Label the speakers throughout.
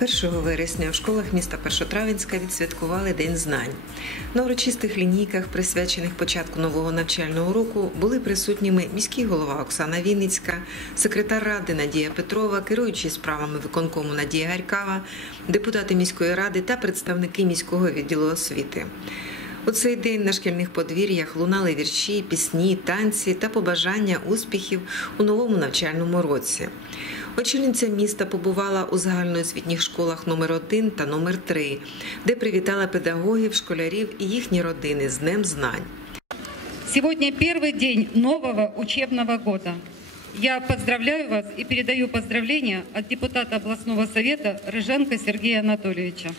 Speaker 1: 1 вересня в школах міста Першотравенська відсвяткували День знань. На урочистих лінійках, присвячених початку нового навчального року, були присутніми міський голова Оксана Вінницька, секретар ради Надія Петрова, керуючий справами виконкому Надія Гарькава, депутати міської ради та представники міського відділу освіти. У цей день на шкільних подвір'ях лунали вірші, пісні, танці та побажання успіхів у новому навчальному році. Очільниця міста побувала у загальноосвітніх школах номер 1 та номер 3 де привітала педагогів, школярів і їхні родини з Днем знань.
Speaker 2: Сегодня первый день нового учебного года. Я поздравляю вас и передаю поздравления от депутата областного совета Рыженко Сергея Анатольевича.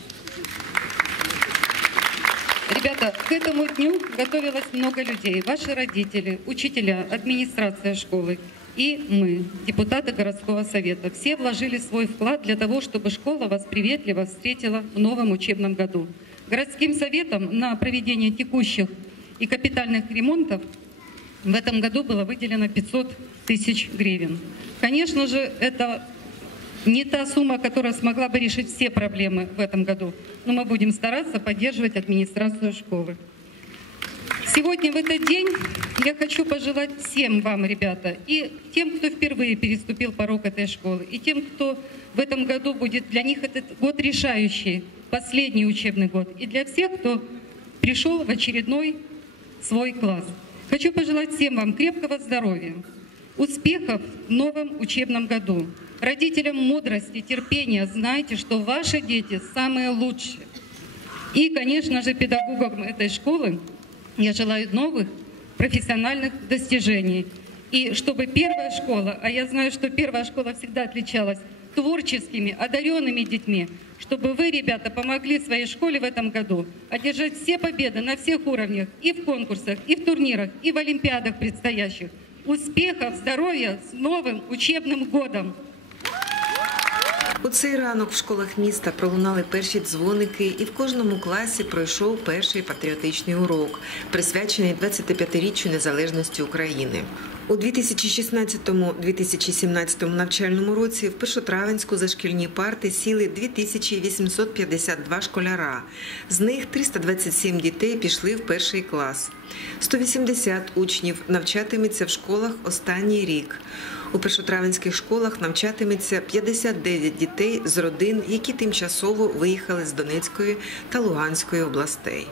Speaker 2: Ребята, к этому дню готовилось много людей. Ваши родители, учителя, администрация школы И мы, депутаты городского совета. Все вложили свой вклад для того, чтобы школа вас приветливо встретила в новом учебном году. Городским советом на проведение текущих и капитальных ремонтов в этом году было выделено 500 тысяч гривен. Конечно же, это не та сумма, которая смогла бы решить все проблемы в этом году, но мы будем стараться поддерживать администрацию школы. Сегодня в этот день я хочу пожелать всем вам, ребята, и тем, кто впервые переступил порог этой школы, и тем, кто в этом году будет для них этот год решающий, последний учебный год, и для всех, кто пришел в очередной свой класс. Хочу пожелать всем вам крепкого здоровья, успехов в новом учебном году. Родителям мудрости, терпения, знайте, что ваши дети самые лучшие. И, конечно же, педагогам этой школы я желаю новых профессиональных достижений. И чтобы первая школа, а я знаю, что первая школа всегда отличалась творческими, одаренными детьми, чтобы вы, ребята, помогли своей школе в этом году одержать все победы на всех уровнях, и в конкурсах, и в турнирах, и в олимпиадах предстоящих. Успехов, здоровья с новым учебным годом!
Speaker 1: У цей ранок в школах міста пролунали перші дзвоники, і в кожному класі пройшов перший патріотичний урок, присвячений 25-річчю незалежності України. У 2016-2017 навчальному році в Першотравенську за шкільні парти сіли 2852 школяра. З них 327 дітей пішли в перший клас. 180 учнів навчатиметься в школах останній рік. У першотравенських школах навчатиметься 59 дітей з родин, які тимчасово виїхали з Донецької та Луганської областей.